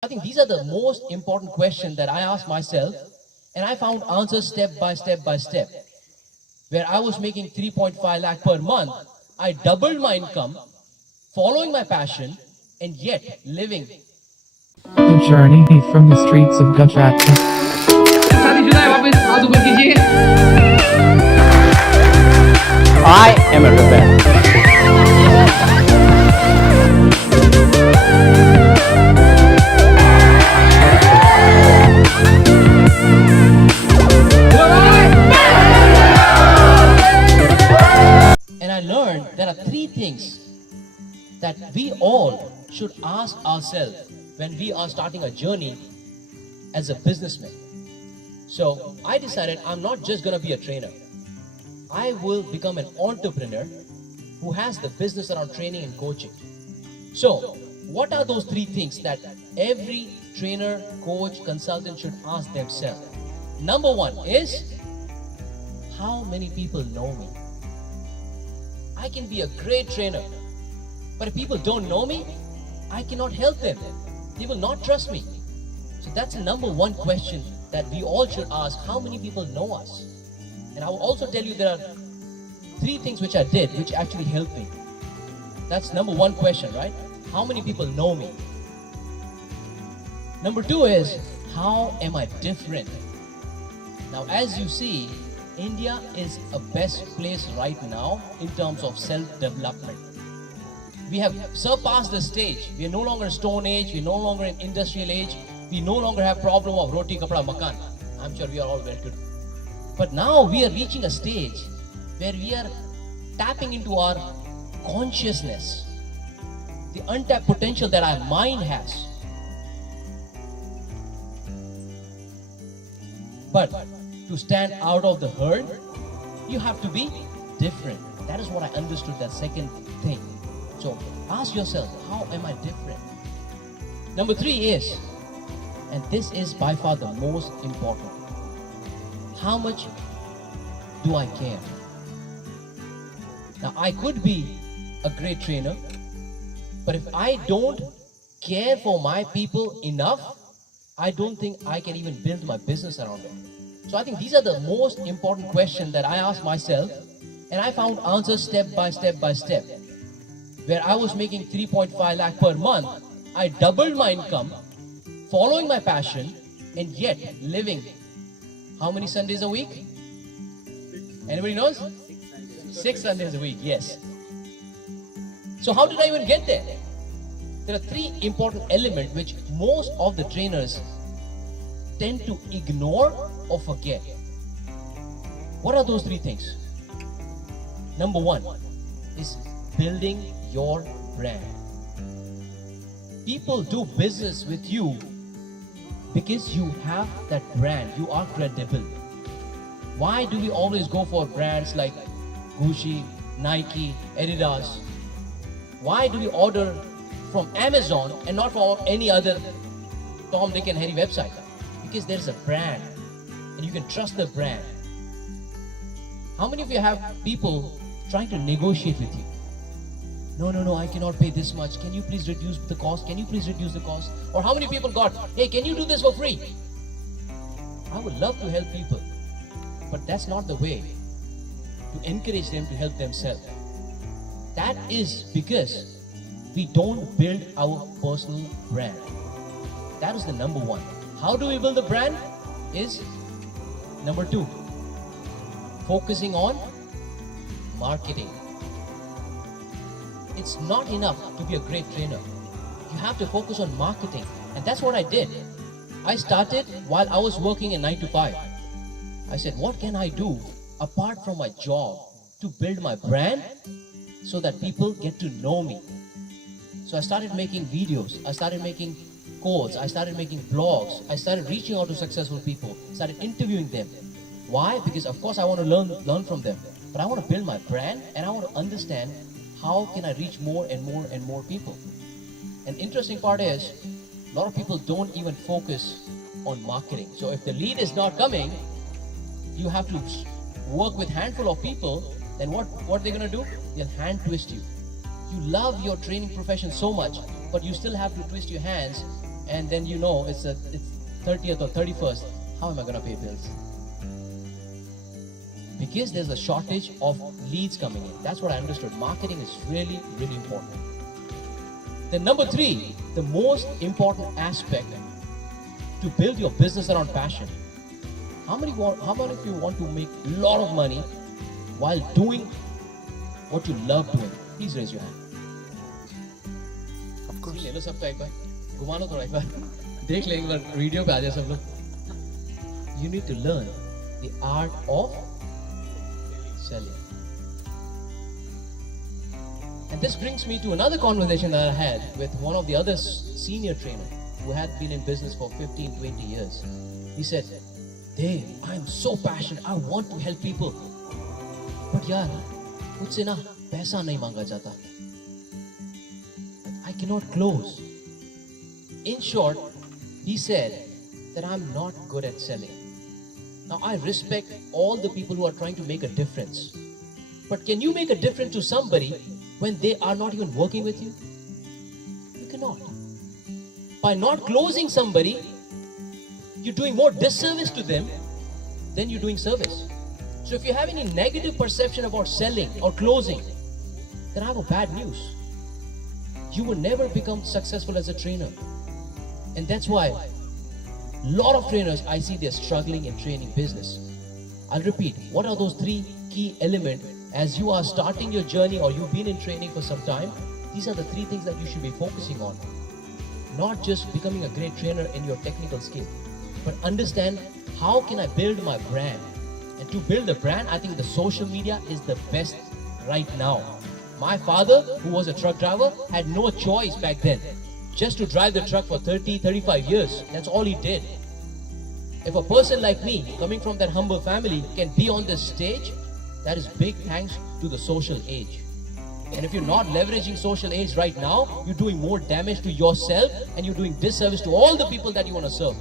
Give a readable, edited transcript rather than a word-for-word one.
I think these are the most important questions that I asked myself, and I found answers step by step by step. Where I was making 3.5 lakh per month, I doubled my income, following my passion, and yet living. The journey from the streets of Gujarat. I am a rebel. And I learned there are three things that we all should ask ourselves when we are starting a journey as a businessman. So I decided I'm not just going to be a trainer. I will become an entrepreneur who has the business around training and coaching. So what are those three things that every trainer, coach, consultant should ask themselves? Number one is, how many people know me? I can be a great trainer, but if people don't know me, I cannot help them. They will not trust me. So that's the number one question that we all should ask. How many people know us? And I will also tell you there are three things which I did which actually helped me. That's number one question, right? How many people know me? Number two is, how am I different? Now, as you see, India is a best place right now in terms of self-development. We have surpassed the stage. We are no longer Stone Age. We are no longer in industrial age. We no longer have problem of roti, kapda, makan. I'm sure we are all very good. But now we are reaching a stage where we are tapping into our consciousness, the untapped potential that our mind has. But to stand out of the herd, you have to be different. That is what I understood, that second thing. So ask yourself, how am I different? Number three is, and this is by far the most important, how much do I care? Now, I could be a great trainer, but if I don't care for my people enough, I don't think I can even build my business around it. So I think these are the most important questions that I asked myself, and I found answers step by step by step. Where I was making 3.5 lakh per month, I doubled my income, following my passion, and yet living how many Sundays a week? Anybody knows? 6 Sundays a week, yes. So how did I even get there? There are three important elements which most of the trainers tend to ignore or forget. What are those three things? Number one is building your brand. People do business with you because you have that brand. You are credible. Why do we always go for brands like Gucci, Nike, Adidas? Why do we order from Amazon and not from any other Tom, Dick and Harry website? Because there's a brand and you can trust the brand. How many of you have people trying to negotiate with you? No, I cannot pay this much. Can you please reduce the cost? Can you please reduce the cost? Or how many people got, hey, can you do this for free? I would love to help people, but that's not the way to encourage them to help themselves. That is because we don't build our personal brand. That is the number one. How do we build the brand? Is number two, focusing on marketing. It's not enough to be a great trainer. You have to focus on marketing. And that's what I did. I started while I was working in 9 to 5. I said, what can I do apart from my job to build my brand so that people get to know me? So I started making videos. I started making quotes. I started making blogs. I started reaching out to successful people. Started interviewing them. Why? Because of course I want to learn from them. But I want to build my brand and I want to understand how can I reach more and more and more people. An interesting part is, a lot of people don't even focus on marketing. So if the lead is not coming, you have to work with handful of people, then what they're going to do? They'll hand twist you. You love your training profession so much, but you still have to twist your hands and then you know it's 30th or 31st, how am I gonna pay bills? Because there's a shortage of leads coming in. That's what I understood. Marketing is really, really important. Then number 3, the most important aspect to build your business around passion. How many of you want to make a lot of money while doing what you love doing? Please raise your hand. Of course. ले लो सबका एक बार, घुमा लो थोड़ा एक बार, देख ले एक बार video पे आ जाए सब लोग. You need to learn the art of selling. And this brings me to another conversation that I had with one of the other senior trainers who had been in business for 15, 20 years. He said, Dave, I am so passionate. I want to help people. But yaar, mujhse na paisa nahi manga jata. I cannot close. In short, he said that I'm not good at selling. Now, I respect all the people who are trying to make a difference. But can you make a difference to somebody when they are not even working with you? You cannot. By not closing somebody, you're doing more disservice to them than you're doing service. So if you have any negative perception about selling or closing, then I have a bad news. You will never become successful as a trainer. And that's why a lot of trainers, I see they're struggling in training business. I'll repeat, what are those 3 key elements as you are starting your journey or you've been in training for some time? These are the 3 things that you should be focusing on. Not just becoming a great trainer in your technical skill, but understand how can I build my brand. And to build a brand, I think the social media is the best right now. My father, who was a truck driver, had no choice back then. Just to drive the truck for 30, 35 years. That's all he did. If a person like me, coming from that humble family, can be on this stage, that is big thanks to the social age. And if you're not leveraging social age right now, you're doing more damage to yourself and you're doing disservice to all the people that you want to serve.